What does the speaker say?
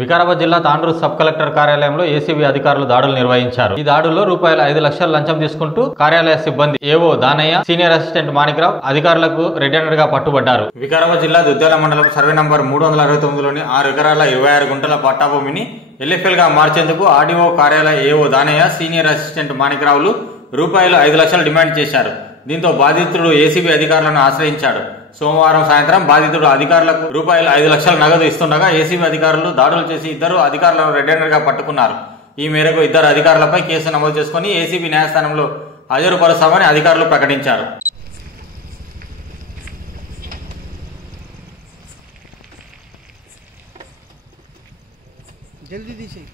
వికారాబాద్ జిల్లా Tandur sub collector కార్యాలయంలో ACB అధికారులు దాడులు నిర్వహించారు. ఈ దాడుల్లో రూపాయలు 5 లక్షల లంచం తీసుకుంటూ కార్యాలయ సిబ్బంది ఏవో దానయ్య, సీనియర్ అసిస్టెంట్ మాణిక్రావు అధికారులకు రెడ్ హ్యాండెడ్ గా పట్టుబడ్డారు. వికారాబాద్ జిల్లా దుద్దాల మండలం సర్వే నంబర్ 369లోని 6 ఎకరాల 26 గుంటల పట్టాభూమిని ఎల్ఎఫ్ఎల్ గా మార్చేందుకు ఆర్డీఓ కార్యాలయ ఏవో దానయ్య, సీనియర్ అసిస్టెంట్ మాణిక్రావులు రూపాయలు 5 లక్షలు డిమాండ్ చేశారు. దీంతో బాధితుడు ఏసీబీ అధికారులను ఆశ్రయించాడు. సోమవారం సాయంత్రం బాధితుడు అధికారులకు రూపాయలు 5 లక్షల నగదు ఇస్తుండగా ఏసీబీ అధికారులు దాడులు చేసి ఇద్దరు అధికారులను రెడ్ హ్యాండెడ్ గా పట్టుకున్నారు. ఈ మేరకు ఇద్దరు అధికారులపై కేసు నమోదు చేసుకుని ఏసీబీ న్యాయస్థానంలో హాజరుపరుస్తామని అధికారులు ప్రకటించారు. जल्दी दीजिए